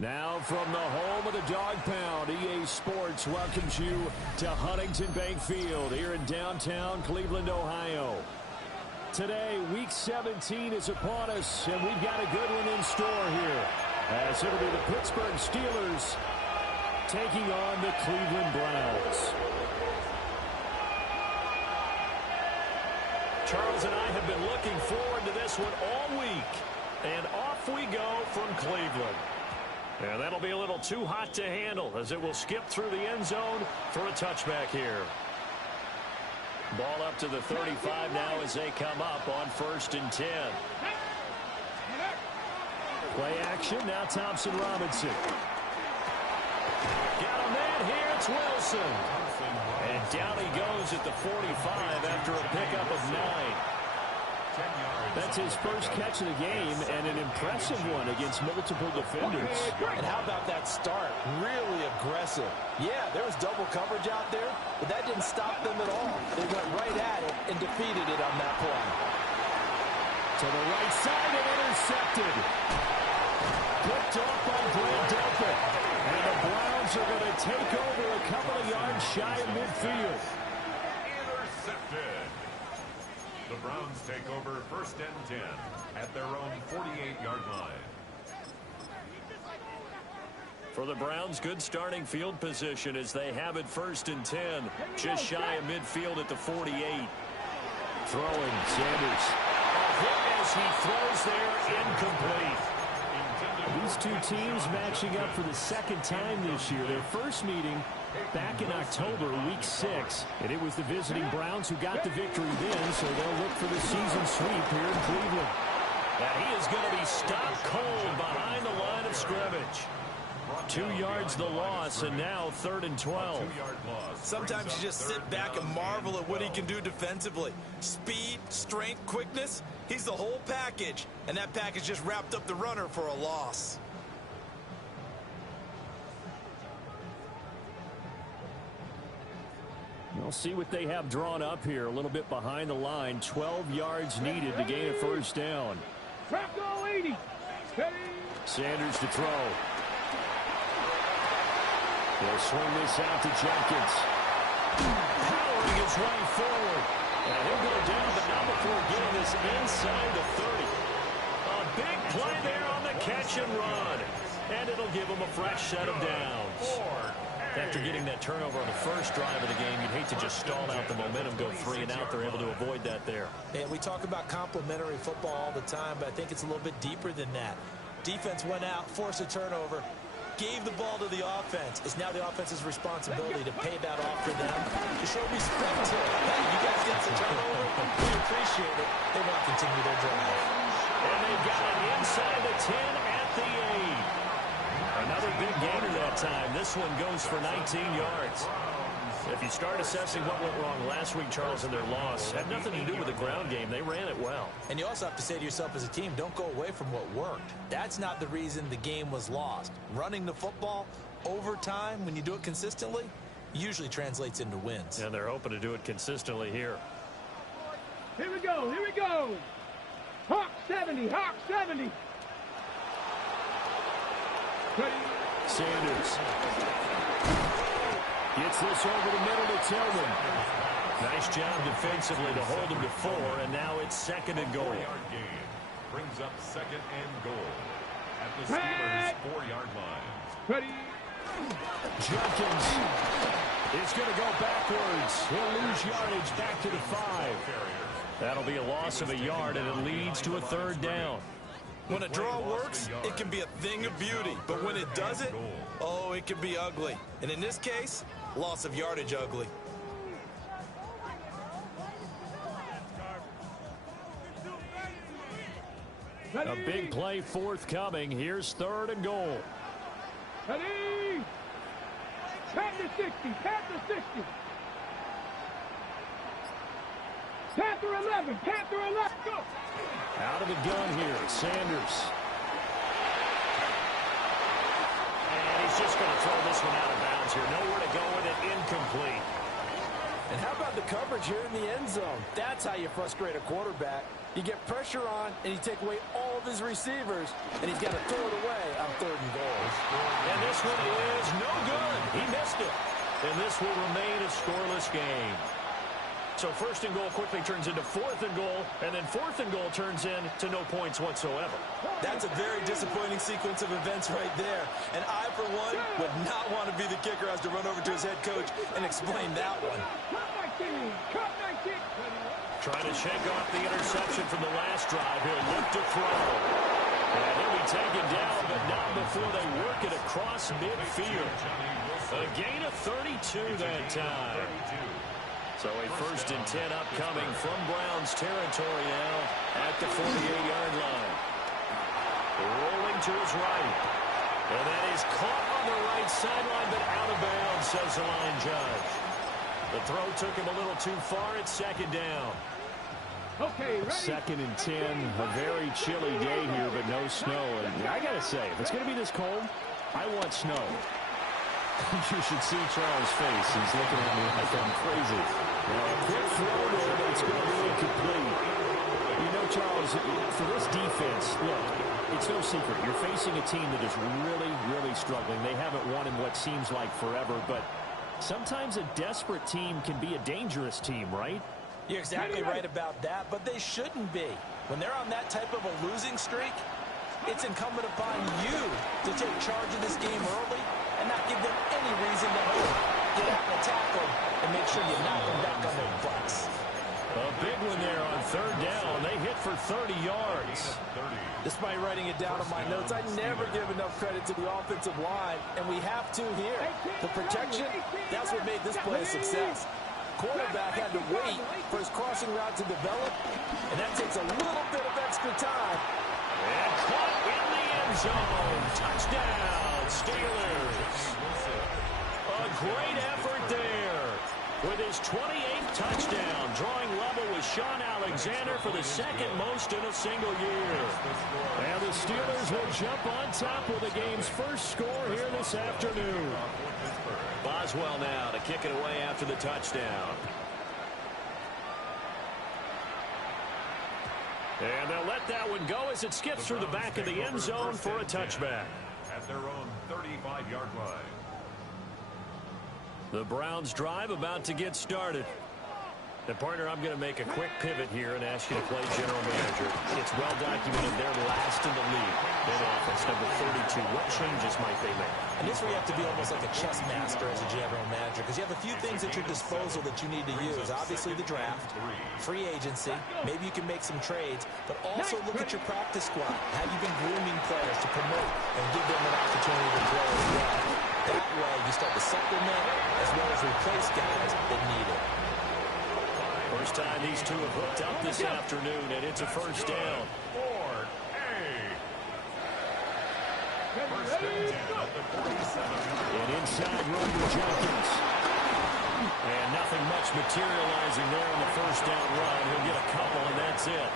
Now from the home of the Dog Pound, EA Sports welcomes you to Huntington Bank Field here in downtown Cleveland, Ohio. Today, Week 17 is upon us, and we've got a good one in store here, as it'll be the Pittsburgh Steelers taking on the Cleveland Browns. Charles and I have been looking forward to this one all week, and off we go from Cleveland. And that'll be a little too hot to handle as it will skip through the end zone for a touchback here. Ball up to the 35 now as they come up on 1st and 10. Play action, now Thompson Robinson. Got a man here, it's Wilson. And down he goes at the 45 after a pickup of 9. That's his first catch of the game, and an impressive one against multiple defenders. And how about that start? Really aggressive. Yeah, there was double coverage out there, but that didn't stop them at all. They went right at it and defeated it on that play. To the right side and intercepted. Picked off by Grant Delpit. And the Browns are going to take over a couple of yards shy of midfield. Intercepted. The Browns take over 1st and 10 at their own 48-yard line. For the Browns, good starting field position as they have it 1st and 10. Just shy of midfield at the 48. Throwing, Sanders. A hit as he throws there, incomplete. These two teams matching up for the second time this year. Their first meeting back in October, Week 6. And it was the visiting Browns who got the victory then, so they'll look for the season sweep here in Cleveland. And he is going to be stopped cold behind the line of scrimmage. 2 yards the loss, and now 3rd and 12. Sometimes you just sit back and marvel at what he can do defensively. Speed, strength, quickness, he's the whole package. And that package just wrapped up the runner for a loss. We'll see what they have drawn up here. A little bit behind the line. 12 yards needed to gain a first down. Trap goal 80. Sanders to throw. They'll swing this out to Jenkins. Powering his way forward. And he'll go down, but not before getting this inside the 30. A big play there on the catch and run. And it'll give him a fresh set of downs. After getting that turnover on the first drive of the game, you'd hate to just stall out the momentum, go 3 and out. They're able to avoid that there. And we talk about complementary football all the time, but I think it's a little bit deeper than that. Defense went out, forced a turnover, gave the ball to the offense. It's now the offense's responsibility to pay that off for them, to show respect to it. Hey, you guys got the turnover. We appreciate it. They want to continue their drive. And they've got it inside the 10 at the 8. Another big gainer that time. This one goes for 19 yards. If you start assessing what went wrong last week, Charles, in their loss, had nothing to do with the ground game. They ran it well. And you also have to say to yourself as a team, don't go away from what worked. That's not the reason the game was lost. Running the football over time, when you do it consistently, usually translates into wins. And they're hoping to do it consistently here. Here we go. Here we go. Hawk 70. Hawk 70. Sanders gets this over the middle to Tillman. Nice job defensively to hold him to 4, and now it's 2nd and goal. Brings up 2nd and goal at the Steelers' 4-yard line. Jenkins is going to go backwards. He'll lose yardage back to the 5. That'll be a loss of a yard, and it leads to a 3rd down. When a draw works, it can be a thing of beauty. But when it doesn't, oh, it can be ugly. And in this case, loss of yardage ugly. A big play forthcoming. Here's 3rd and goal. Ready? Panther 60. Panther 60. Panther 11. Panther 11. Go. Out of the gun here, Sanders. And he's just going to throw this one out of bounds here. Nowhere to go with it. Incomplete. And how about the coverage here in the end zone? That's how you frustrate a quarterback. You get pressure on, and you take away all of his receivers, and he's got to throw it away on 3rd and goal. And this one is no good. He missed it. And this will remain a scoreless game. So 1st and goal quickly turns into 4th and goal, and then 4th and goal turns into no points whatsoever. That's a very disappointing sequence of events right there. And I, for one, would not want to be the kicker who has to run over to his head coach and explain that one. Cut 19. Trying to shake off the interception from the last drive. He'll look to throw. And he'll be taken down, but not before they work it across midfield. A gain of 32 that time. So a 1st and 10 upcoming from Browns territory now at the 48-yard line. Rolling to his right. And that is caught on the right sideline, but out of bounds, says the line judge. The throw took him a little too far. It's 2nd down. Okay, ready? 2nd and 10. A very chilly day here, but no snow. And I got to say, if it's going to be this cold, I want snow. You should see Charles' face. He's looking at me like I'm crazy. A quick throw there, but it's going to be incomplete. You know, Charles, for this defense, look, it's no secret. You're facing a team that is really, really struggling. They haven't won in what seems like forever, but sometimes a desperate team can be a dangerous team, right? You're exactly right about that, but they shouldn't be. When they're on that type of a losing streak, it's incumbent upon you to take charge of this game early and not give them any reason to hold. Get out and tackle and make sure you knock them back on their butts. A big one there on 3rd down. They hit for 30 yards. Despite writing it down on my notes, I never give enough credit to the offensive line, and we have to here. The protection, that's what made this play a success. Quarterback had to wait for his crossing route to develop, and that takes a little bit of extra time. And caught in the end zone. Touchdown, Steelers. A great effort there. With his 28th touchdown, drawing level with Sean Alexander for the 2nd most in a single year. And the Steelers will jump on top with the game's first score here this afternoon. Boswell now to kick it away after the touchdown. And they'll let that one go as it skips through the back of the end zone for a touchback. At their own 35-yard line. The Browns drive about to get started. And partner, I'm going to make a quick pivot here and ask you to play general manager. It's well documented they're last in the league in offense, number 32. What changes might they make? And this where you have to be almost like a chess master as a general manager, because you have a few things at your disposal that you need to use. Obviously the draft, free agency, maybe you can make some trades, but also look at your practice squad. Have you been grooming players to promote and give them an opportunity to grow as well? That way you start to supplement as well as replace guys that need it. First time these two have hooked up this afternoon, and it's a 1st down. And inside run to Jenkins. And nothing much materializing there on the 1st down run. He'll get a couple, and that's it.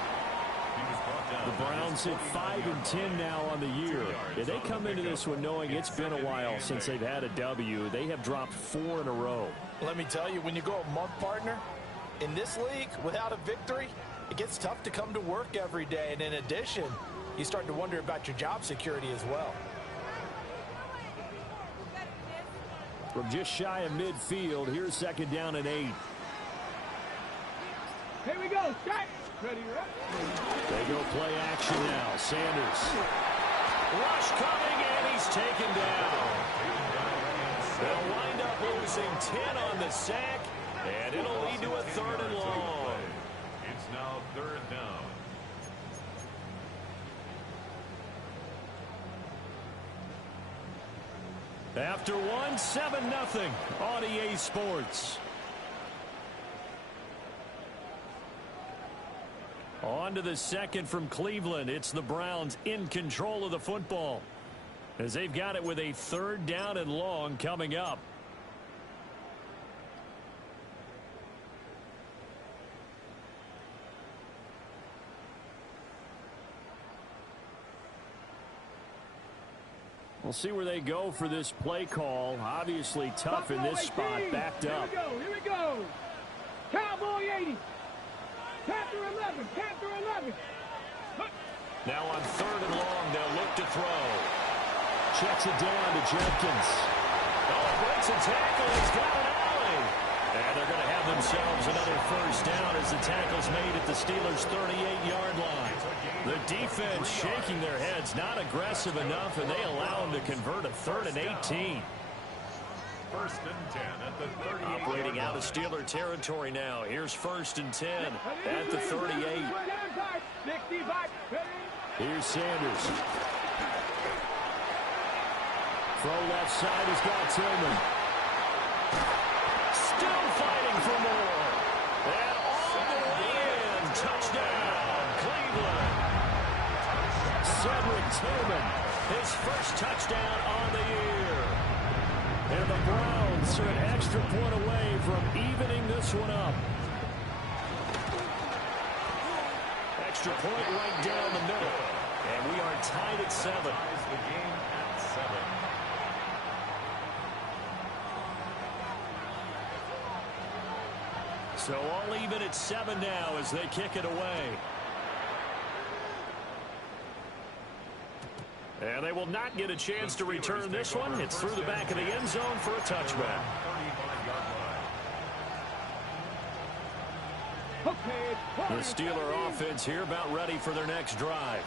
The Browns hit 5 and 10 now on the year. Yeah, they come into this one knowing it's been a while since they've had a W. They have dropped 4 in a row. Let me tell you, when you go a month, partner, in this league, without a victory, it gets tough to come to work every day. And in addition, you start to wonder about your job security as well. From just shy of midfield, here's 2nd down and 8. Here we go. Start. Ready, They go play action now. Sanders. Rush coming, and he's taken down. They'll wind up losing 10 on the sack, and it'll lead to a 3rd and long. It's now 3rd down. After one, 7-0 on EA Sports. On to the second from Cleveland. It's the Browns in control of the football as they've got it with a 3rd down and long coming up. We'll see where they go for this play call. Obviously tough in this spot, backed up. Here we go. Cowboy 80. Panther 11. Panther 11. Now on 3rd and long, they'll look to throw. Checks it down to Jenkins. Oh, breaks a tackle. He's got an alley. And they're going to have themselves another 1st down as the tackle's made at the Steelers' 38-yard line. The defense shaking their heads, not aggressive enough, and they allow them to convert a 3rd and 18. 1st and 10 at the 38. Operating out of Steeler territory now. Here's 1st and 10 at the 38. Here's Sanders. Throw left side, he's got Tillman. Still fighting for more. And all the way in. Touchdown, Cleveland. Cedric Tillman, his 1st touchdown on the year. And the Browns are an extra point away from evening this one up. Extra point right down the middle. And we are tied at 7. The game at 7. So all even at 7 now as they kick it away. And they will not get a chance to return this one. It's through the back of the end zone for a touchback. The Steeler offense here about ready for their next drive.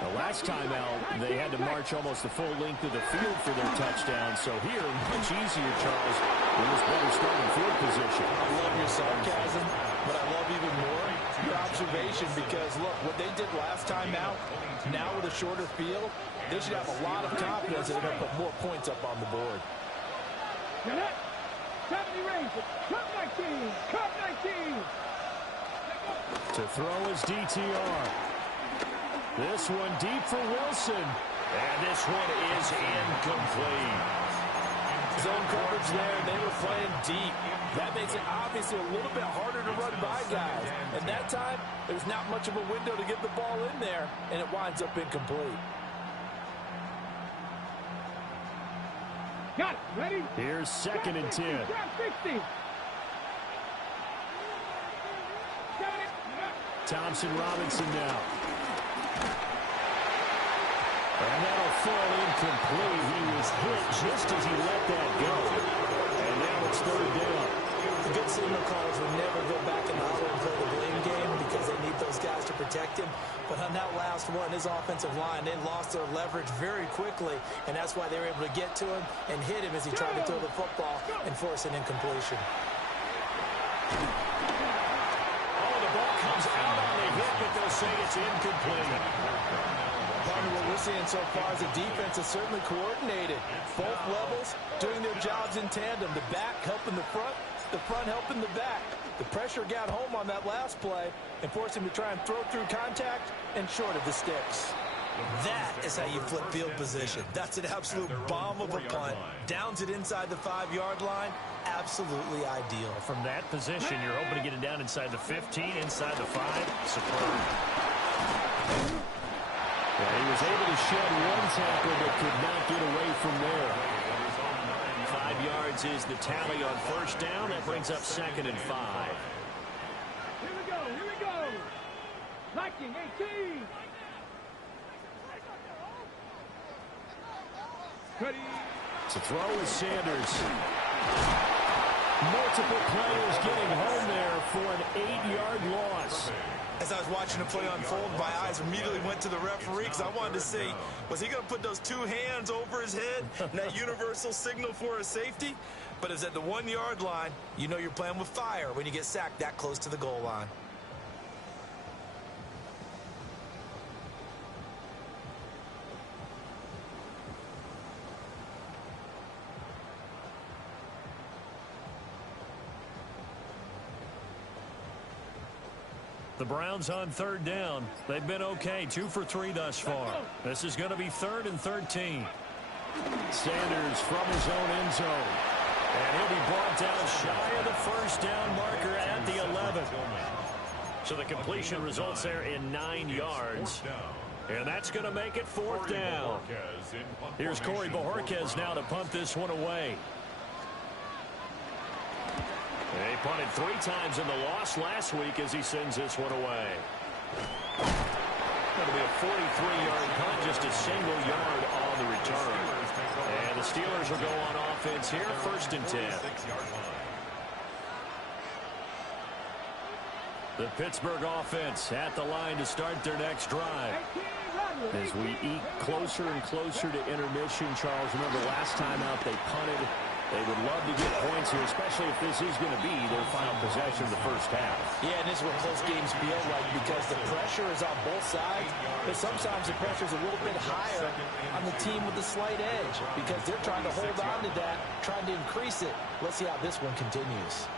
The last time out, they had to march almost the full length of the field for their touchdown. So here, much easier, Charles, with this better starting field position. I love your sarcasm, but I love even more your observation because, look, what they did last time out, now with a shorter field, they should have a lot of confidence that they're going to put more points up on the board. 70 Rangers. Cup 19. Cup 19. To throw is DTR. This one deep for Wilson. And this one is incomplete. Zone coverage there, and they were playing deep. That makes it obviously a little bit harder to run by guys. And that time, there's not much of a window to get the ball in there, and it winds up incomplete. Got it. Ready? Here's 2nd and 10. Grab 60. Got it. Thompson Robinson now. And that'll fall incomplete. He was hit just as he let that go. And now it's 3rd down. The good signal callers will never go back in the huddle and play the blame game because they need those guys to protect him. But on that last one, his offensive line, they lost their leverage very quickly, and that's why they were able to get to him and hit him as he tried to throw the football and force an incompletion. Oh, the ball comes out on the hit, but they'll say it's incomplete. What we're seeing so far is the defense is certainly coordinated. Both levels doing their jobs in tandem. The back helping the front helping the back. The pressure got home on that last play and forced him to try and throw through contact and short of the sticks. That is how you flip field position. That's an absolute bomb of a punt. Downs it inside the 5-yard line. Absolutely ideal. From that position, you're hoping to get it down inside the 15, inside the 5. Superb. Yeah, he was able to shed one tackle but could not get away from there. 5 yards is the tally on 1st down. That brings up 2nd and 5. Here we go. Here we go. Viking 18. Ready. To throw is Sanders. Multiple players getting home there for an 8-yard loss. As I was watching the play unfold, my eyes immediately went to the referee because I wanted to see, was he going to put those 2 hands over his head and that universal signal for a safety? But it's at the 1-yard line. You know you're playing with fire when you get sacked that close to the goal line. The Browns on third down. They've been okay, 2 for 3 thus far. This is going to be 3rd and 13. Sanders from his own end zone. And he'll be brought down shy of the first down marker at the 11. So the completion results there in 9 yards. And that's going to make it 4th down. Here's Corey Bojorquez now to punt this one away. They punted 3 times in the loss last week as he sends this one away. Going to be a 43-yard punt, just a single yard on the return. And the Steelers will go on offense here, 1st and 10. The Pittsburgh offense at the line to start their next drive. As we eke closer and closer to intermission, Charles, remember last time out they punted. They would love to get points here, especially if this is going to be their final possession of the first half. Yeah, and this is what close games feel like because the pressure is on both sides. But sometimes the pressure is a little bit higher on the team with the slight edge because they're trying to hold on to that, trying to increase it. Let's see how this one continues.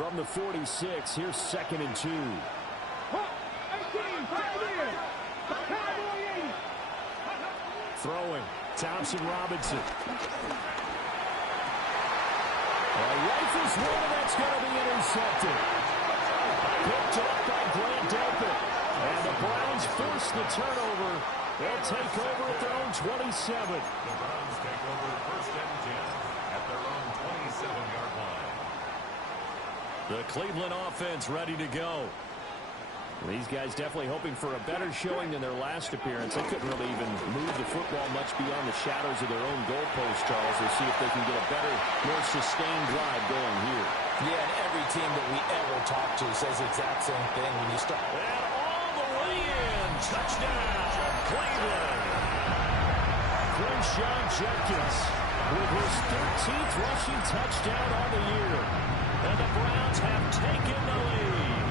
From the 46, here's 2nd and 2. Throwing, Thompson Robinson. Rifles one, and that's going to be intercepted. Picked up by Grant Delpit. And the Browns force the turnover. They'll take over at their own 27. The Browns take over 1st and 10 at their own 27-yard line. The Cleveland offense ready to go. These guys definitely hoping for a better showing than their last appearance. They couldn't really even move the football much beyond the shadows of their own goalpost, Charles. We'll see if they can get a better, more sustained drive going here. Yeah, and every team that we ever talk to says the exact same thing when you start. And all the way in. Touchdown, Cleveland. Crenshaw Jenkins with his 13th rushing touchdown on the year. And the Browns have taken the lead.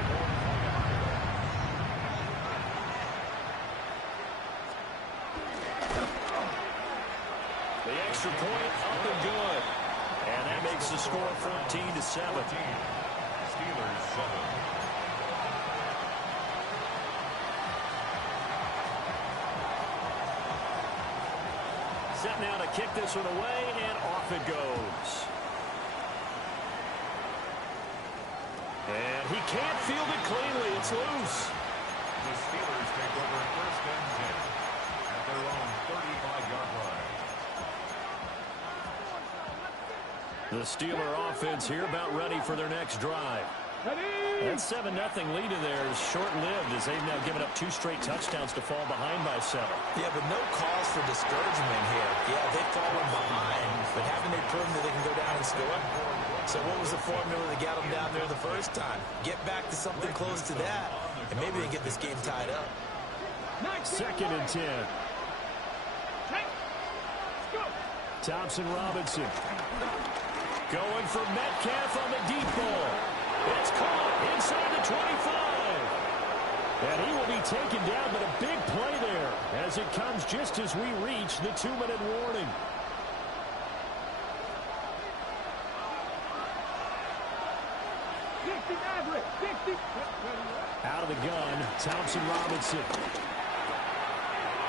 The extra point up and good. And that makes the score 14-7. Steelers 7. Set now to kick this one away, and off it goes. And he can't field it cleanly. It's loose. The Steelers take over 1st and 10 at their own 35-yard line. The Steeler offense here about ready for their next drive. That 7-0 lead in there is short-lived as they've now given up 2 straight touchdowns to fall behind by 7. Yeah, but no cause for discouragement here. Yeah, they've fallen behind, but haven't they proven that they can go down and score? So what was the formula that got them down there the first time? Get back to something close to that, and maybe they get this game tied up. 2nd and 10. Thompson Robinson. Going for Metcalf on the deep ball. It's caught inside the 25. And he will be taken down, but a big play there as it comes just as we reach the 2-minute warning. Out of the gun, Thompson Robinson.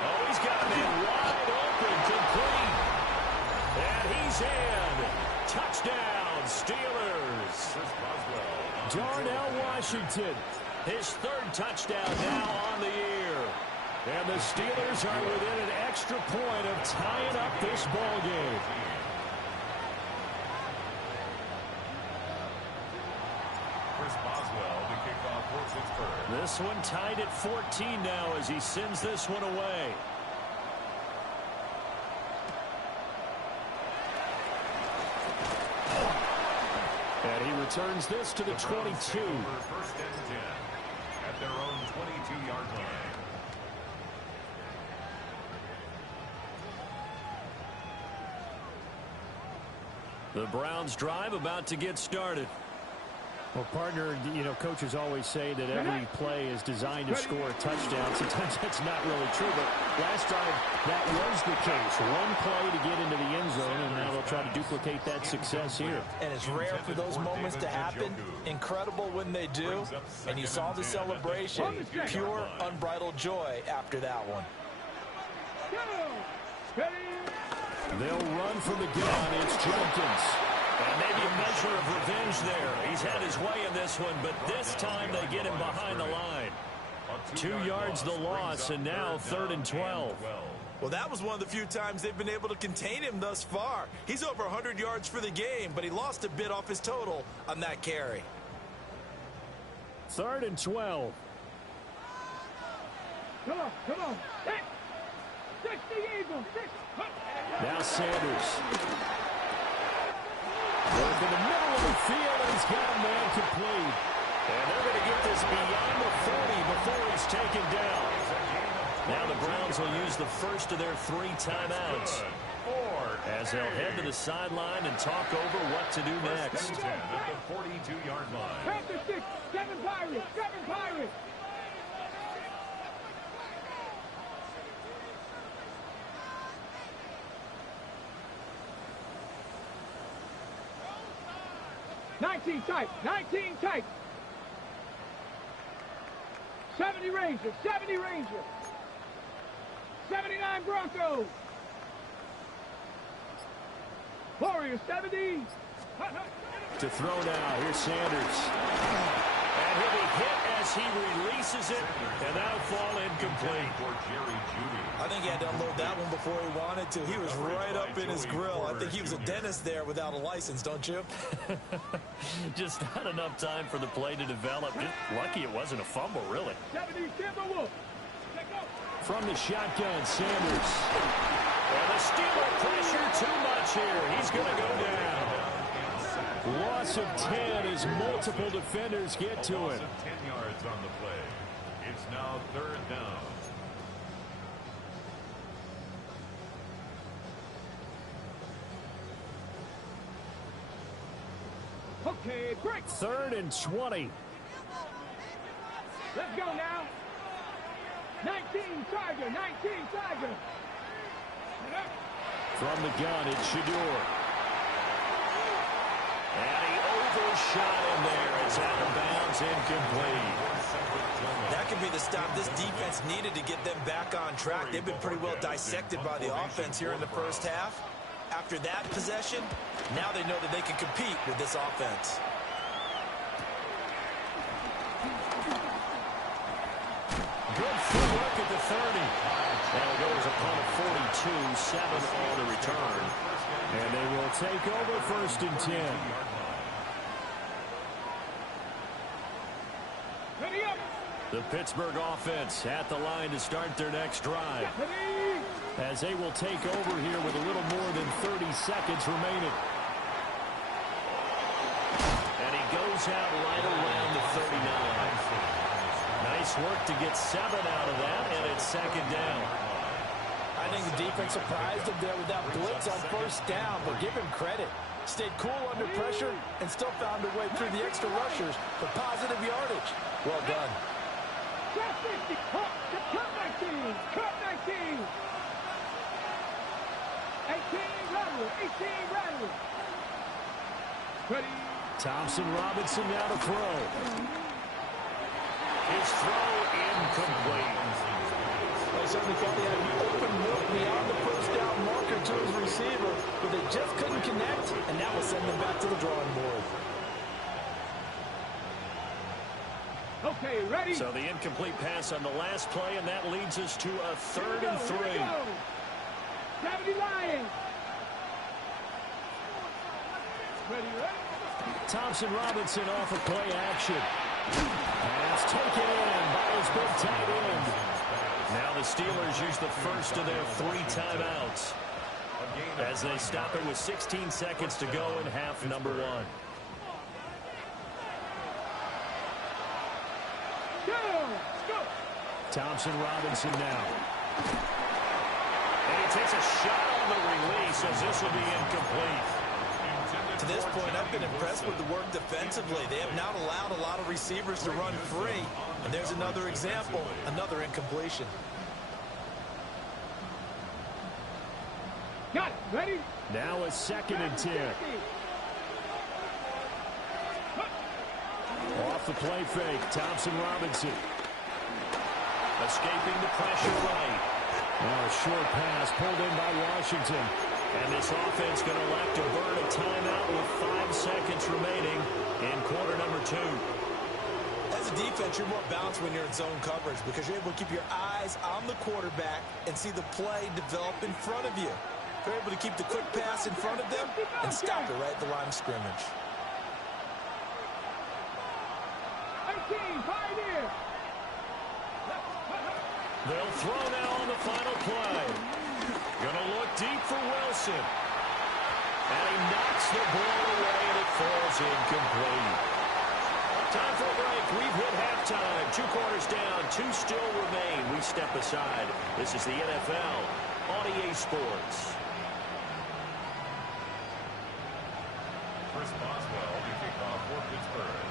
Oh, he's got a man wide open, complete. And he's in. Touchdown, Steelers. Darnell Washington, his 3rd touchdown now on the year. And the Steelers are within an extra point of tying up this ball game. This one tied at 14 now as he sends this one away. And he returns this to the 22. 1st and 10 at their own 22-yard line. The Browns drive about to get started. Well, partner, you know, coaches always say that every play is designed to score a touchdown. Sometimes that's not really true, but last drive, that was the case. One play to get into the end zone, and now they'll try to duplicate that success here. And it's rare for those moments to happen. Incredible when they do. And you saw the celebration. Pure, unbridled joy after that one. They'll run from the gun. It's Jenkins. And maybe a measure of revenge there. He's had his way in this one, but this time they get him behind the line. 2 yards the loss, and now 3rd and 12. Well, that was one of the few times they've been able to contain him thus far. He's over 100 yards for the game, but he lost a bit off his total on that carry. 3rd and 12. Come on. Six the Eagles. Now Sanders. Work in the middle of the field, and he's got a man complete. And they're going to get this beyond the 40 before he's taken down. Now the Browns will use the first of their 3 timeouts as they'll head to the sideline and talk over what to do next. At the 42-yard line. Panther 6, 7 Pirates, 7 Pirates. Nineteen tight. 70 Rangers. 79 Broncos. Warriors 70. To throw now, here's Sanders. And he'll be hit as he releases it, and that'll fall incomplete. I think he had to unload that one before he wanted to. He was right up in his grill. I think he was a dentist there without a license, don't you? Just not enough time for the play to develop. Just lucky it wasn't a fumble, really. 70 Timberwolves. From the shotgun, Sanders. And the Steeler pressure too much here. He's going to go down. Loss of 10 as multiple defenders get to him. Loss of 10 yards on the play. It's now 3rd down. Okay, break. 3rd and 20. Let's go now. 19 Tiger. From the gun, it's Shador. And he overshot him there. It's out of bounds, incomplete. That could be the stop this defense needed to get them back on track. They've been pretty well dissected by the offense here in the first half. After that possession, now they know that they can compete with this offense. Good footwork at the 30. That'll go as a punt of 42, 7 on the return. And they will take over 1st and 10. Ready up. The Pittsburgh offense at the line to start their next drive. As they will take over here with a little more than 30 seconds remaining. And he goes out right around the 39. Nice work to get 7 out of that, and it's 2nd down. I think the defense surprised him there with that blitz on 1st down, but give him credit. Stayed cool under pressure and still found a way through the extra rushers for positive yardage. Well done. Cut 19. 18 rattle. Ready. Thompson Robinson now to throw. His throw incomplete. They certainly thought he had an open look beyond the 1st down marker to his receiver, but they just couldn't connect, and that will send them back to the drawing board. Okay, ready. So the incomplete pass on the last play, and that leads us to a 3rd and 3. 70 Lions. Ready. Thompson Robinson off of play action. Pass taken in by his big tight end. Now the Steelers use the first of their 3 timeouts as they stop it with 16 seconds to go in half number 1. Thompson Robinson now. And he takes a shot on the release as this will be incomplete. To this point, I've been impressed with the work defensively. They have not allowed a lot of receivers to run free. And there's another example, another incompletion. Got it. Ready? Now a 2nd and 10. Off the play fake, Thompson Robinson. Escaping the pressure right. Now a short pass pulled in by Washington. And this offense going to elect to burn a timeout with 5 seconds remaining in quarter number 2. As a defense, you're more balanced when you're in zone coverage because you're able to keep your eyes on the quarterback and see the play develop in front of you. You're able to keep the quick pass in front of them and stop it right at the line of scrimmage. 18, pioneer. They'll throw now on the final play. Gonna look deep for Wilson. And he knocks the ball away, and it falls incomplete. Time for a break. We've hit halftime. 2 quarters down. 2 still remain. We step aside. This is the NFL on EA Sports. Chris Boswell to kick off for Pittsburgh.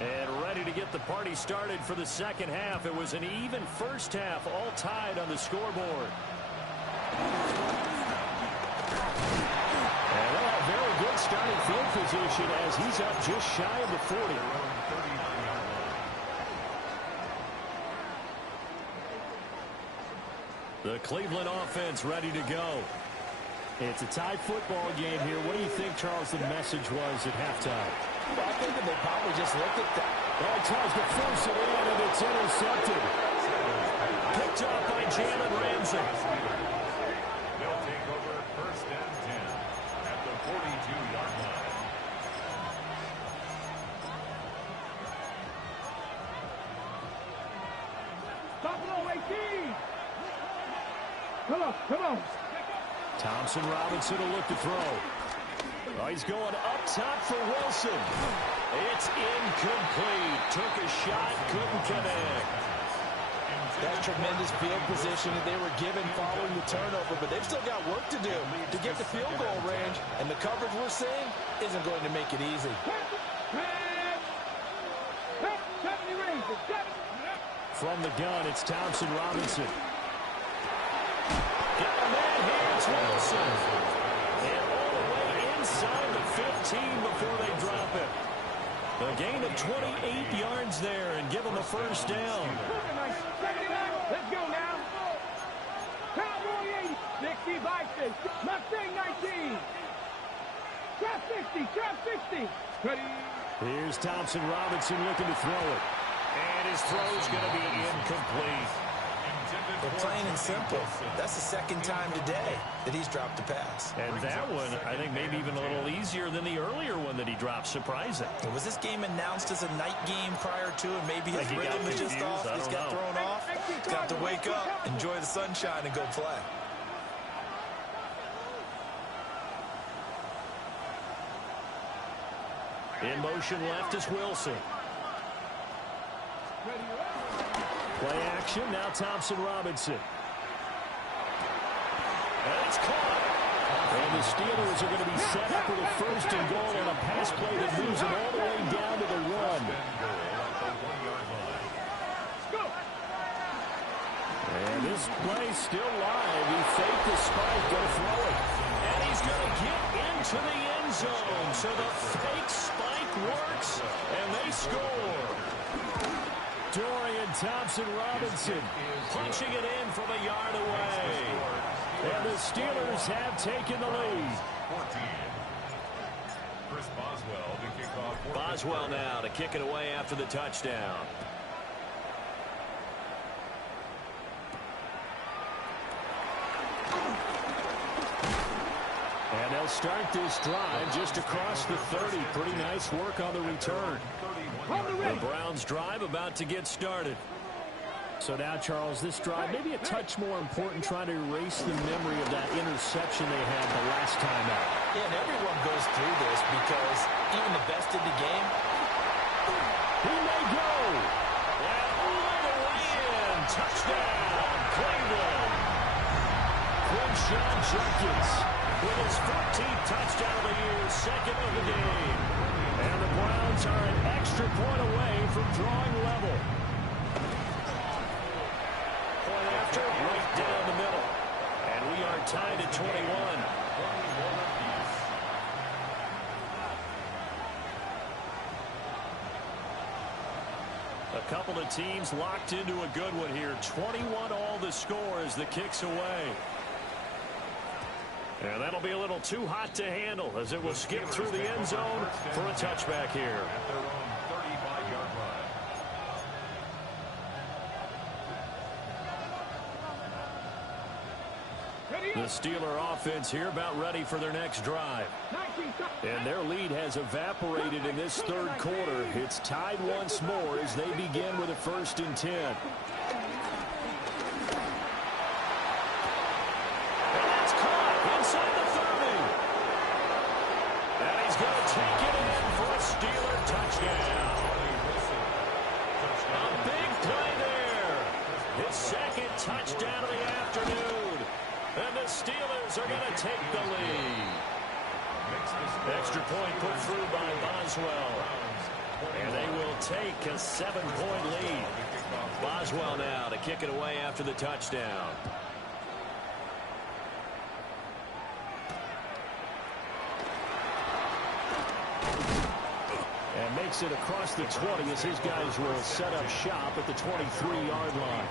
And ready to get the party started for the second half. It was an even first half, all tied on the scoreboard. And they'll have very good starting field position as he's up just shy of the 40. The Cleveland offense ready to go. It's a tie football game here. What do you think, Charles, the message was at halftime? Well, I think that they probably just looked at that. Well, tries to force it in, and it's intercepted. Picked up by Jalen Ramsey. They'll take over 1st and 10 at the 42-yard line. Buffalo 18. Come on. Thompson Robinson will look to throw. Oh, he's going up top for Wilson. It's incomplete. Took a shot, couldn't connect. That's tremendous field position that they were given following the turnover, but they've still got work to do to get the field goal range, and the coverage we're seeing isn't going to make it easy. From the gun, it's Thompson Robinson. Got a man here, it's Wilson. And all the way inside the 15 before they drop it. A gain of 28 yards there and give them a first down. Let's go now. Cowboy 80, 65, Mustang 19. Trap 60. Ready. Here's Thompson Robinson looking to throw it. And his throw's going to be incomplete. But plain and simple, that's the 2nd time today that he's dropped a pass. And that one, I think, maybe even a little easier than the earlier one that he dropped. Surprising. Was this game announced as a night game prior to, and maybe his rhythm is just off? He's got thrown off. He's got to wake up, enjoy the sunshine, and go play. In motion left is Wilson. Play action, now Thompson Robinson. And it's caught. And the Steelers are going to be set up with a 1st and goal on a pass play that moves them all the way down to the 1. And this play still live. He faked the spike, going to throw it. And he's going to get into the end zone. So the fake spike works, and they score. Dorian Thompson-Robinson punching it in from a yard away. And the Steelers have taken the lead. Chris Boswell to kick off. Boswell now to kick it away after the touchdown. And they'll start this drive just across the 30. Pretty nice work on the return. The Browns drive about to get started. So now, Charles, this drive maybe a touch more important, trying to erase the memory of that interception they had the last time out. Yeah, and everyone goes through this because even the best in the game. He may go. And all the way in. Touchdown, Cleveland. Jenkins with his 14th touchdown of the year, second of the game. And the Browns are an extra point away from drawing level. Point after, right down the middle. And we are tied at 21. A couple of teams locked into a good one here. 21 all the score as the kick's away. And that'll be a little too hot to handle as it will skip through the end zone for a touchback here. At their own 35-yard line. The Steeler offense here about ready for their next drive. And their lead has evaporated in this third quarter. It's tied once more as they begin with a 1st and 10. And that's caught inside the 30. And he's going to take it in for a Steeler touchdown. A big play there. His second touchdown of the afternoon. And the Steelers are going to take the lead. Extra point put through by Boswell. And they will take a 7-point lead. Boswell now to kick it away after the touchdown. And makes it across the 20 as his guys will set up shop at the 23-yard line.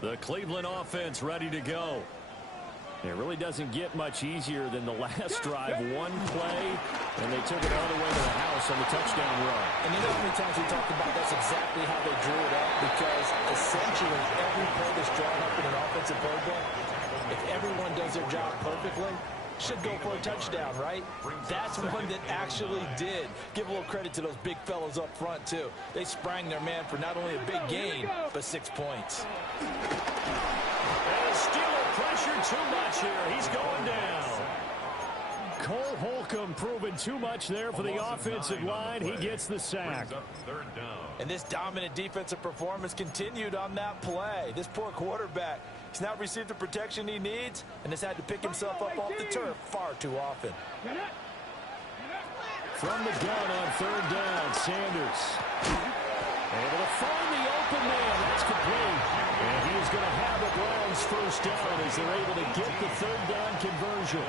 The Cleveland offense ready to go. It really doesn't get much easier than the last drive. One play, and they took it all the way to the house on the touchdown run. And you know how many times we talked about that's exactly how they drew it up? Because essentially every play that's drawn up in an offensive playbook, if everyone does their job perfectly, should go for a touchdown, right? That's one that actually did. Give a little credit to those big fellas up front, too. They sprang their man for not only a big gain, but 6 points. And the Steeler pressure too much here. He's going down. Cole Holcomb proving too much there for the offensive line. He gets the sack. And this dominant defensive performance continued on that play. This poor quarterback, he's not received the protection he needs and has had to pick himself up off the turf far too often. From the gun on 3rd down, Sanders. Able to find the open man. That's complete. And he is going to have the Browns 1st down as they're able to get the 3rd down conversion.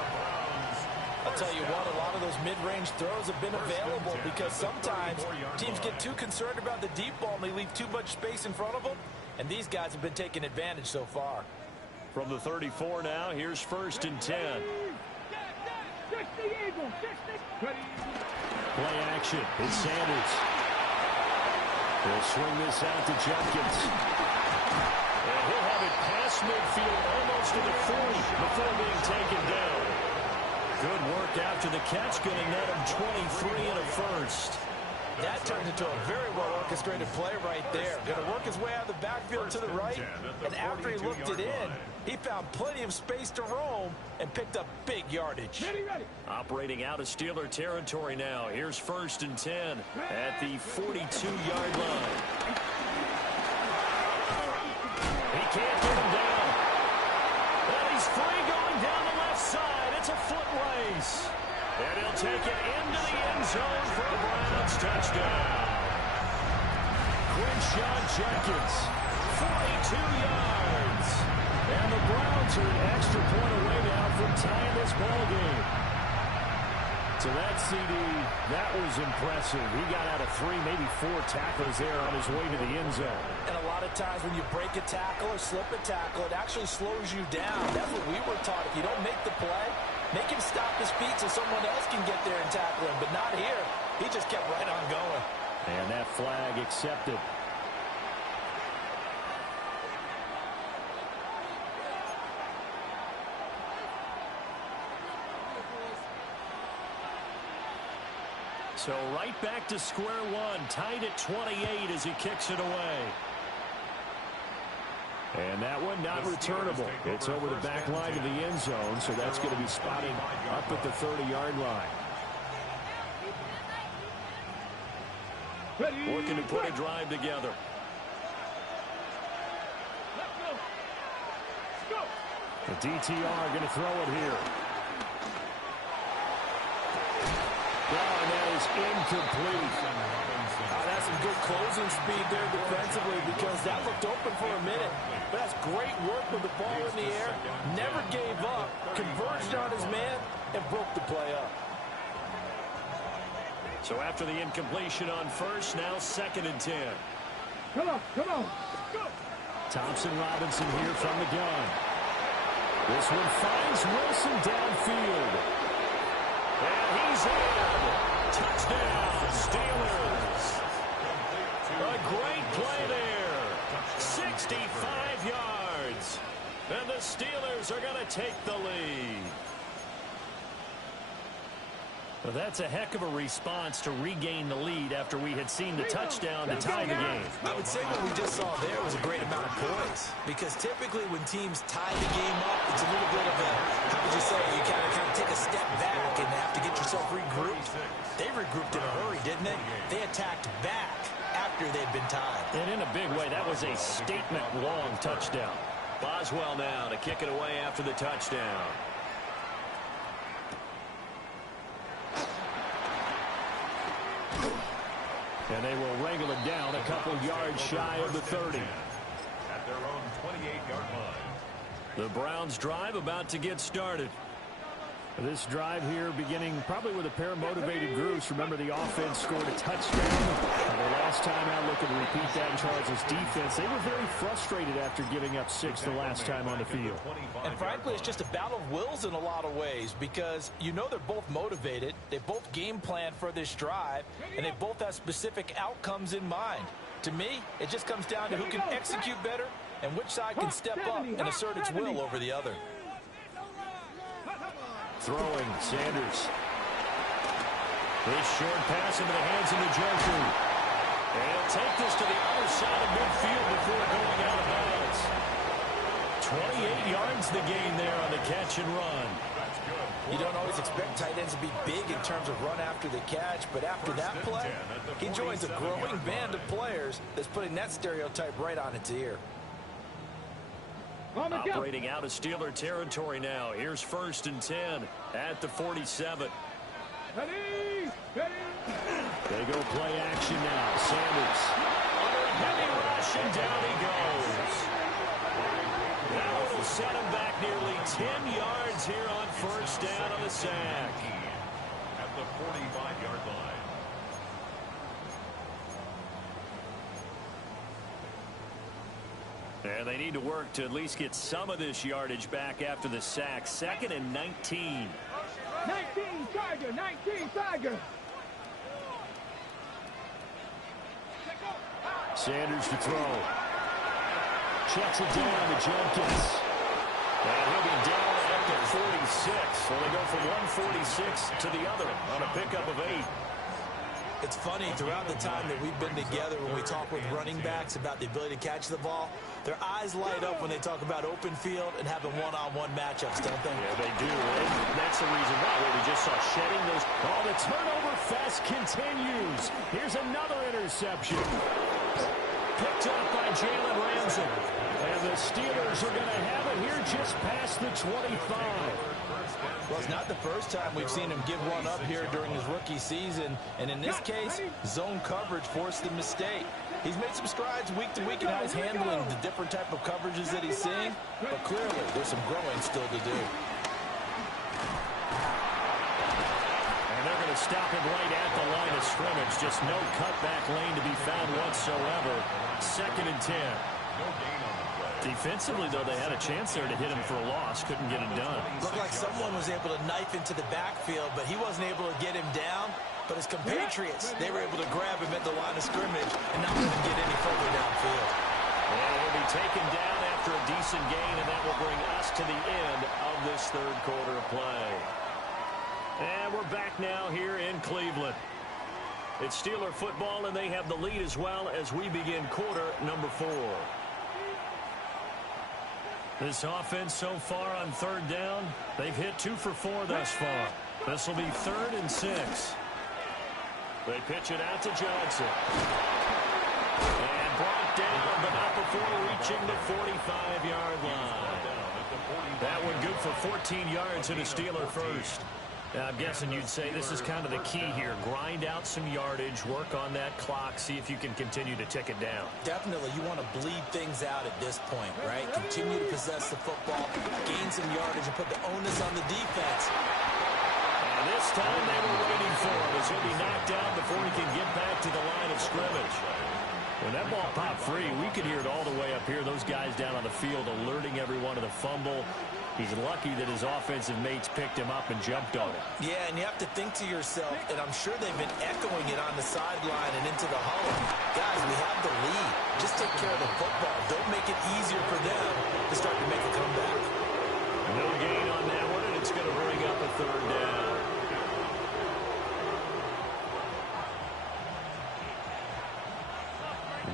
I'll tell you what, a lot of those mid-range throws have been available because sometimes teams get too concerned about the deep ball and they leave too much space in front of them. And these guys have been taking advantage so far. From the 34 now, here's 1st and 10. Play action. It's Sanders. He'll swing this out to Jenkins. And he'll have it past midfield almost to the 40 before being taken down. Good work after the catch. Going to net him 23 and a 1st. That turned into a very well-orchestrated play right there. Going to work his way out of the backfield to the right. And after he looked it in, he found plenty of space to roam and picked up big yardage. Operating out of Steeler territory now. Here's 1st and 10 at the 42-yard line. He can't get him down. And he's free going down the left side. It's a foot race. And he'll take it into the end zone for a Browns touchdown. Jenkins, 42 yards. And the Browns are an extra point away now from tying this ball game. So that CD, that was impressive. He got out of 3, maybe 4 tackles there on his way to the end zone. And a lot of times when you break a tackle or slip a tackle, it actually slows you down. That's what we were taught. If you don't make the play, make him stop his feet so someone else can get there and tackle him. But not here. He just kept right on going. And that flag accepted. So right back to square one, tied at 28 as he kicks it away. And that one not returnable. It's over the back line of the end zone, so that's going to be spotted up at the 30-yard line. Working to put a drive together. The DTR going to throw it here. And that is incomplete. That's some good closing speed there defensively because that looked open for a minute. But that's great work with the ball in the air. Never gave up. Converged on his man and broke the play up. So after the incompletion on first, now 2nd and 10. Come on, come on. Go. Thompson Robinson here from the gun. This one finds Wilson downfield. And he's in. Touchdown, Steelers. A great play there. 65 yards. And the Steelers are going to take the lead. Well, that's a heck of a response to regain the lead after we had seen the touchdown to tie the game. I would say what we just saw there was a great amount of poise, because typically when teams tie the game up, it's a little bit of a, how would you say, you kind of take a step back and have to get yourself regrouped. They regrouped in a hurry, didn't they? They attacked back after they'd been tied. And in a big way, that was a statement-long touchdown. Boswell now to kick it away after the touchdown. And they will wrangle it down a couple yards shy of the 30. At their own 28-yard line. The Browns drive about to get started. This drive here beginning probably with a pair of motivated groups. Remember, the offense scored a touchdown. The last time out, looking to repeat that in Charles' defense. They were very frustrated after giving up 6 the last time on the field. And frankly, it's just a battle of wills in a lot of ways, because you know they're both motivated. They both game plan for this drive, and they both have specific outcomes in mind. To me, it just comes down to who can execute better and which side can step up and assert its will over the other. Throwing, Sanders. This short pass into the hands of the Joker. And he'll take this to the other side of midfield before going out of bounds. 28 yards the gain there on the catch and run. You don't always expect tight ends to be big in terms of run after the catch, but after that play, he joins a growing band of players that's putting that stereotype right on its ear. Operating out of Steeler territory now. Here's 1st and 10 at the 47. Ready, ready. They go play action now. Sanders under a heavy rush, and down he goes. That one will set him back nearly 10 yards here on 1st down on the sack. At the 45-yard line. And they need to work to at least get some of this yardage back after the sack. 2nd and 19. 19 Tiger, 19 Tiger. Sanders to throw. Checks it down to Jenkins. And he'll be down at the 46. So they go from 146 to the other on a pickup of 8. It's funny, throughout the time that we've been together, when we talk with running backs about the ability to catch the ball, their eyes light up when they talk about open field and having one-on-one matchups, don't they? Yeah, they do. And that's the reason why we just saw shedding those. Oh, the turnover fest continues. Here's another interception. Picked up by Jalen Ramsey. And the Steelers are going to have it here just past the 25. Well, it's not the first time we've seen him give one up here during his rookie season. And in this case, zone coverage forced the mistake. He's made some strides week to week in how he's handling the different type of coverages that he's seeing. But clearly, there's some growing still to do. And they're going to stop him right at the line of scrimmage. Just no cutback lane to be found whatsoever. 2nd and 10. No gain on the play. Defensively, though, they had a chance there to hit him for a loss. Couldn't get it done. Looked like someone was able to knife into the backfield, but he wasn't able to get him down. But his compatriots, they were able to grab him at the line of scrimmage and not let him get any further downfield. And he'll be taken down after a decent gain, and that will bring us to the end of this 3rd quarter of play. And we're back now here in Cleveland. It's Steeler football, and they have the lead as well as we begin quarter number 4. This offense so far on third down, they've hit 2 for 4 thus far. This will be 3rd and 6. They pitch it out to Johnson. And brought down, but not before reaching the 45-yard line. That one good for 14 yards and a Steeler first. Now, I'm guessing you'd say this is kind of the key here. Grind out some yardage, work on that clock, see if you can continue to tick it down. Definitely. You want to bleed things out at this point, right? Continue to possess the football, gain some yardage, and put the onus on the defense. And this time they were waiting for him as he'll be knocked down before he can get back to the line of scrimmage. When that ball popped free, we could hear it all the way up here. Those guys down on the field alerting everyone of the fumble. He's lucky that his offensive mates picked him up and jumped on him. Yeah, and you have to think to yourself, and I'm sure they've been echoing it on the sideline and into the huddle. Guys, we have the lead. Just take care of the football. Don't make it easier for them to start to make a comeback. No gain on that one, and it's going to bring up a 3rd down.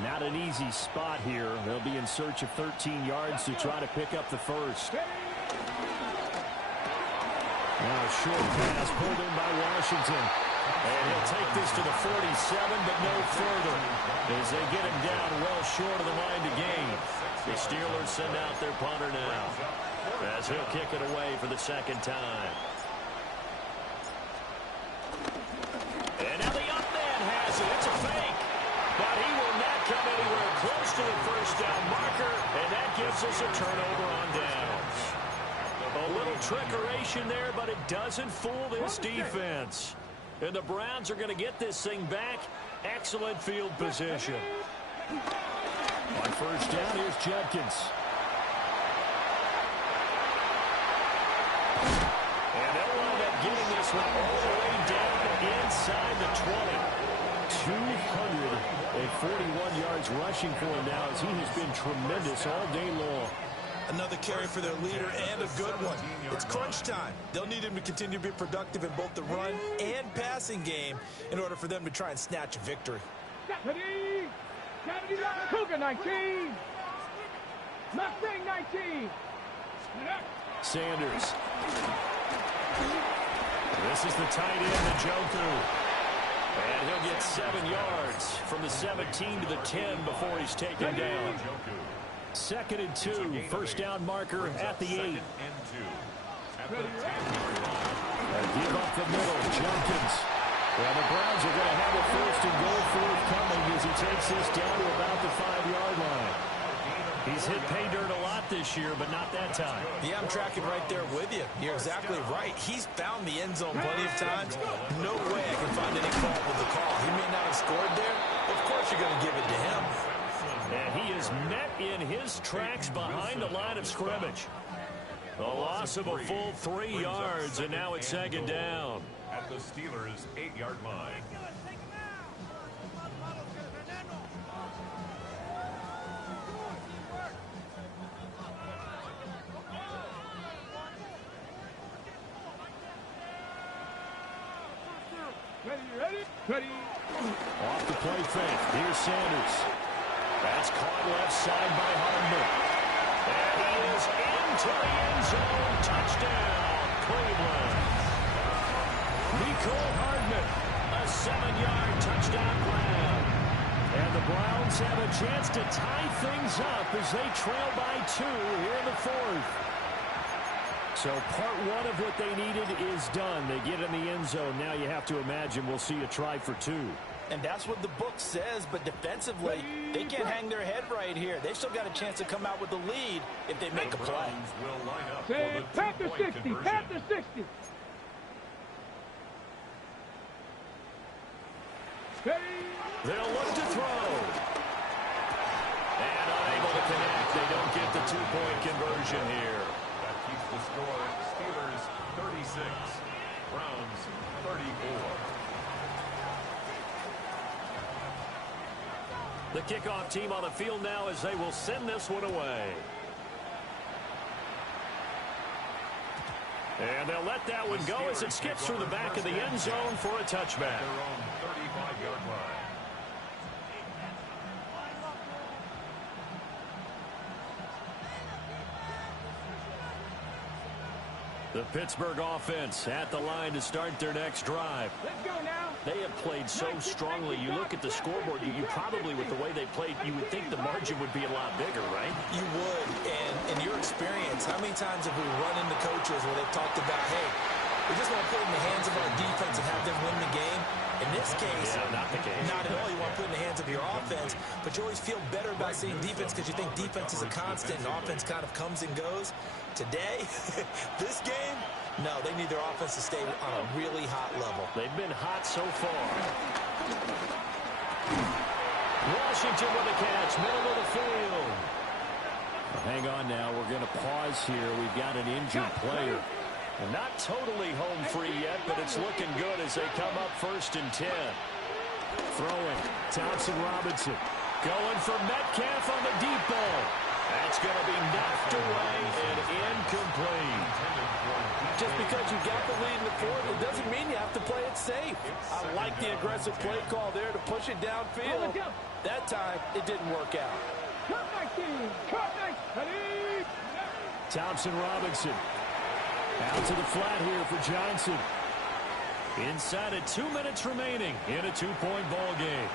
Not an easy spot here. They'll be in search of 13 yards to try to pick up the first. Now a short pass pulled in by Washington. And he'll take this to the 47, but no further, as they get him down well short of the line to gain. The Steelers send out their punter now, as he'll kick it away for the 2nd time. And now the up man has it. It's a fake. But he will not come anywhere close to the first down marker, and that gives us a turnover on downs. A little trickeration there, but it doesn't fool this defense. And the Browns are going to get this thing back. Excellent field position. On first down, here's Judkins. And they'll wind up getting this one all the way down inside the 20. 241 yards rushing for him now, as he has been tremendous all day long. Another carry for their leader, and a good one. It's crunch time. They'll need him to continue to be productive in both the run and passing game in order for them to try and snatch a victory. Cougar 19. Mustang 19. Sanders. This is the tight end, Njoku. And he'll get 7 yards from the 17 to the 10 before he's taken down. 2nd and 2, first down marker at the 8. A give up the middle, Jenkins. Well, the Browns are going to have a 1st and goal forthcoming as he takes this down to about the 5-yard line. He's hit pay dirt a lot this year, but not that time. Yeah, I'm tracking right there with you. You're exactly right. He's found the end zone plenty of times. No way I can find any fault with the call. He may not have scored there. Of course you're going to give it to him. And he is met in his tracks behind the line of scrimmage. A loss of a full 3 yards, and now it's 2nd down. At the Steelers' 8-yard line. Ready. Off the play fake. Here's Sanders. That's caught left side by Hardman. And he is into the end zone. Touchdown, Cleveland. Nicole Hardman, a 7-yard touchdown grab. And the Browns have a chance to tie things up as they trail by 2 here in the 4th. So part 1 of what they needed is done. They get in the end zone. Now you have to imagine we'll see a try for 2. And that's what the book says, but defensively, they can't hang their head right here. They've still got a chance to come out with the lead if they make a play. Will line up Say, for the Panther 2-point 60, conversion. Panther 60. They'll look to throw. And unable to connect. They don't get the 2-point conversion here. That keeps the score. Steelers 36. Browns 34. The kickoff team on the field now as they will send this one away. And they'll let that one go as it skips through the back of the end zone for a touchback. Their own 35-yard line. The Pittsburgh offense at the line to start their next drive. Let's go now. They have played so strongly. You look at the scoreboard, you probably, with the way they played, you would think the margin would be a lot bigger, right? You would. And in your experience, how many times have we run into coaches where they've talked about, hey, we just want to put it in the hands of our defense and have them win the game? In this case, not the case. Not at all. You want to put it in the hands of your offense, but you always feel better about seeing defense because you think defense is a constant and offense kind of comes and goes. Today, this game, no, they need their offense to stay on a really hot level. They've been hot so far. Washington with the catch, middle of the field. Well, hang on now. We're going to pause here. We've got an injured player. And not totally home free yet, but it's looking good as they come up 1st and 10. Throwing. Thompson Robinson. Going for Metcalf on the deep ball. That's going to be knocked away and incomplete. Just because you got the lead in the fourth, it doesn't mean you have to play it safe. I like the aggressive play call there to push it downfield. That time, it didn't work out. Cut 19. Cut 19. Thompson Robinson. Out to the flat here for Johnson. Inside of 2 minutes remaining in a 2-point ball game.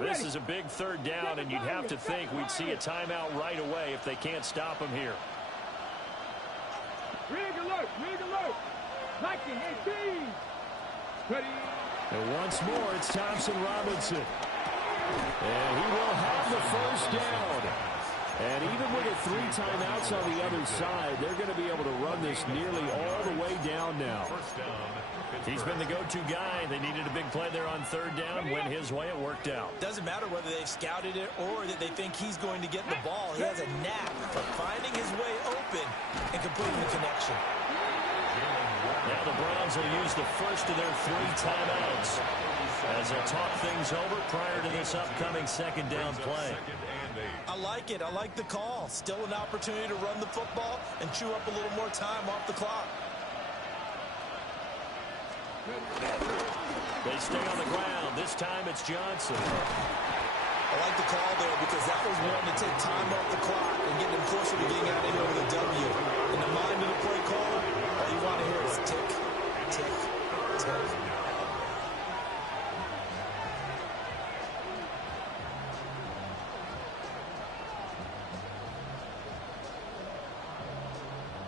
This is a big 3rd down, and you'd have to think we'd see a timeout right away if they can't stop him here. Rig alert. Rig alert. 1918. Ready. And once more, it's Thompson Robinson. And he will have the 1st down. And even with the 3 timeouts on the other side, they're going to be able to run this nearly all the way down now. He's been the go-to guy. They needed a big play there on 3rd down. Went his way. It worked out. Doesn't matter whether they've scouted it or that they think he's going to get the ball. He has a knack for finding his way open and completing the connection. Now the Browns will use the first of their 3 timeouts as they'll talk things over prior to this upcoming 2nd down play. I like it. I like the call. Still an opportunity to run the football and chew up a little more time off the clock. They stay on the ground. This time it's Johnson. I like the call there because that was one to take time off the clock and get them closer to getting out of here with a W. In the mind of the play caller, all you want to hear is tick, tick, tick.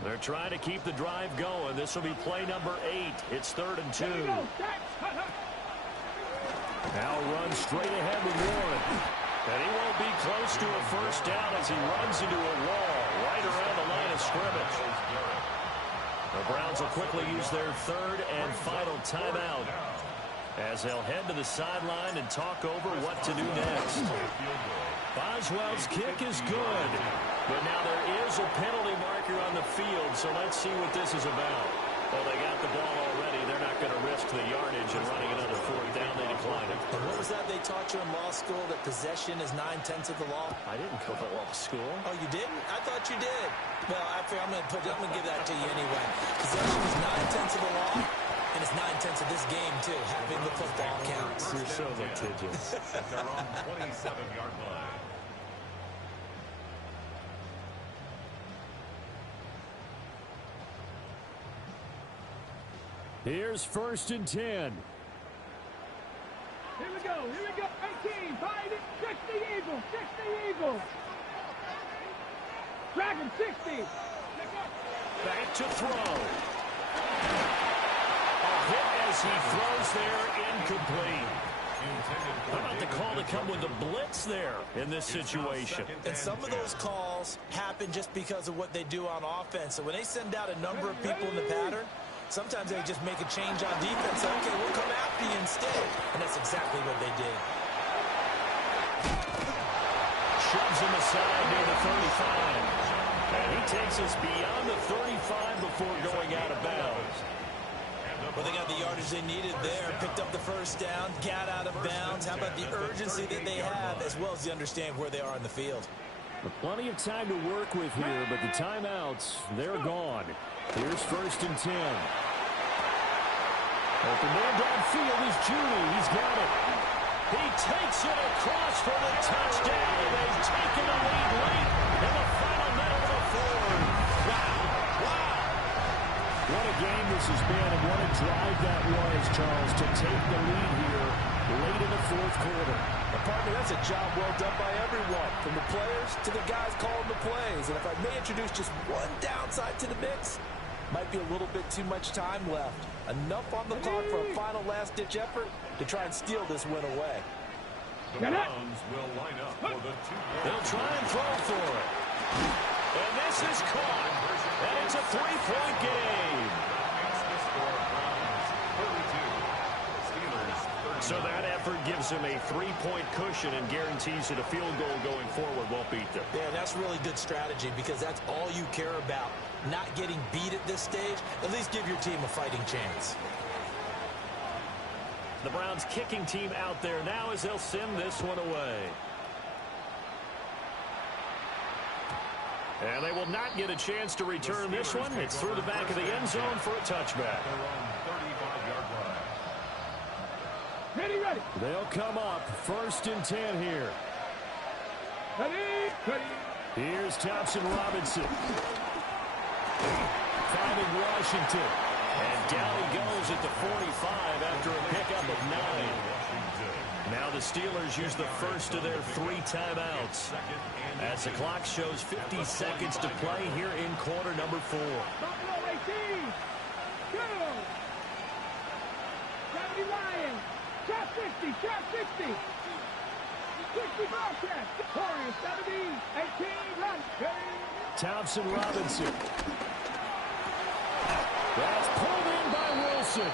They're trying to keep the drive going. This will be play number 8. It's 3rd and 2. Now runs straight ahead with Warren. And he won't be close to a 1st down as he runs into a wall right around the line of scrimmage. The Browns will quickly use their 3rd and final timeout as they'll head to the sideline and talk over what to do next. Boswell's kick is good, but now there is a penalty marker on the field, so let's see what this is about. Well, they got the ball already. They're not going to risk the yardage and running another 4th down. They decline it. And what was that they taught you in law school, that possession is 9/10 of the law? I didn't go to law school. Oh, you didn't? I thought you did. Well, I'm going to give that to you anyway. Possession is 9/10 of the law, and it's 9/10 of this game, too. Having the football counts. You're so litigious. At their own 27-yard line. Here's 1st and 10. Here we go. Here we go. 18. Find it. 60 Eagles. 60 Eagles. Dragon 60. Back to throw. A hit as he throws there, incomplete. How about the call to come with the blitz there in this situation? And some of those calls happen just because of what they do on offense. So when they send out a number of people in the pattern, sometimes they just make a change on defense. Say, okay, we'll come after you instead. And that's exactly what they did. Shoves him aside near the 35. And he takes us beyond the 35 before going out of bounds. Well, they got the yardage they needed there. Picked up the 1st down, got out of bounds. How about the urgency that they have, as well as the understand where they are on the field? Plenty of time to work with here, but the timeouts, they're gone. Here's 1st and 10. Open man downfield is Judy. He's got it. He takes it across for the touchdown. They've taken the lead late in the final minute of the fourth. Wow. Wow. What a game this has been, and what a drive that was, Charles, to take the lead here late in the fourth quarter. Partner, that's a job well done by everyone, from the players to the guys calling the plays. And if I may introduce just one downside to the mix, might be a little bit too much time left. Enough on the clock for a final last-ditch effort to try and steal this win away. The Browns will line up for the two-point. They'll try and throw for it. And this is caught. And it's a three-point game. Makes the score Browns 32. Steelers 30. So that effort gives him a three-point cushion and guarantees that a field goal going forward won't beat them. Yeah, that's really good strategy because that's all you care about. Not getting beat at this stage. At least give your team a fighting chance. The Browns kicking team out there now as they'll send this one away. And they will not get a chance to return this one. It's through the back of the end zone for a touchback. Ready, ready. They'll come up 1st and 10 here. Ready, ready. Here's Thompson Robinson. Finding Washington. And down he goes at the 45 after a pickup of 9. Now the Steelers use the first of their 3 timeouts. As the clock shows 50 seconds to play here in quarter number 4. Buffalo 18. Go. 70 Lions. Shot 60. Shot 60. 60 Bobcats. Warriors 70. 18. Run. Thompson Robinson. That's pulled in by Wilson.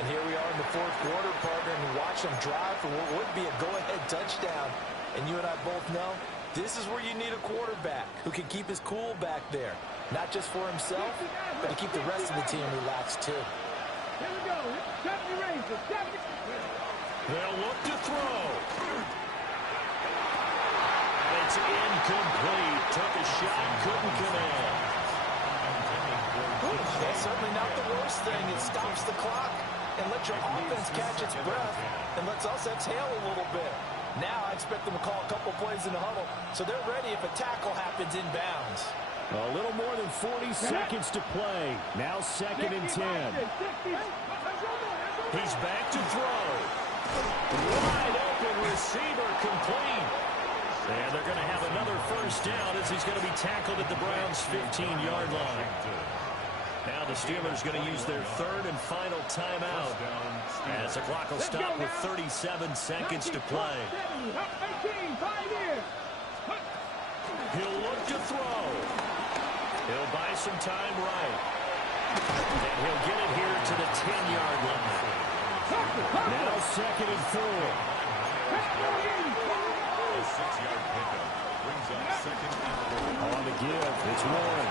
And here we are in the fourth quarter, partner, and watch them drive for what would be a go-ahead touchdown. And you and I both know this is where you need a quarterback who can keep his cool back there. Not just for himself, but to keep the rest of the team relaxed too. Here we go. 70 Rangers. 70. They'll look to throw. It's incomplete. Took a shot, couldn't connect. That's certainly not the worst thing. It stops the clock and lets your offense catch its breath and lets us exhale a little bit. Now I expect them to call a couple plays in the huddle so they're ready if a tackle happens inbounds. A little more than 40 seconds to play. Now 2nd and 10. He's back to throw. Wide open receiver complete. And they're going to have another first down as he's going to be tackled at the Browns' 15-yard line. Now the Steelers going to use their 3rd and final timeout as the clock will stop with 37 seconds to play. He'll look to throw. He'll buy some time right. And he'll get it here to the 10-yard line. Now 2nd and 4. A 6-yard pickup brings up 2nd and 4. On the give, it's Warren.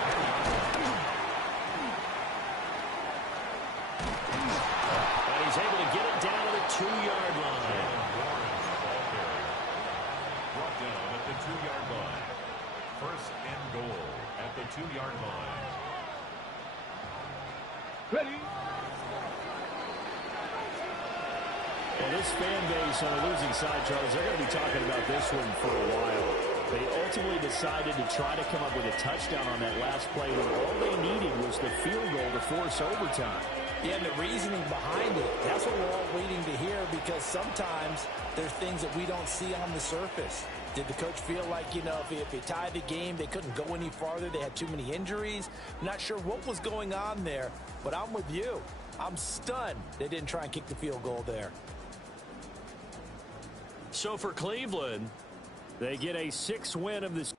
And he's able to get it down to the 2-yard line. Brought down at the 2-yard line. 1st and goal at the 2-yard line. Ready. Well, this fan base on the losing side, Charles, they're going to be talking about this one for a while. They ultimately decided to try to come up with a touchdown on that last play when all they needed was the field goal to force overtime. Yeah, and the reasoning behind it, that's what we're all waiting to hear because sometimes there's things that we don't see on the surface. Did the coach feel like, you know, if they tied the game, they couldn't go any farther, they had too many injuries? Not sure what was going on there, but I'm with you. I'm stunned they didn't try and kick the field goal there. So for Cleveland, they get a 6th win of this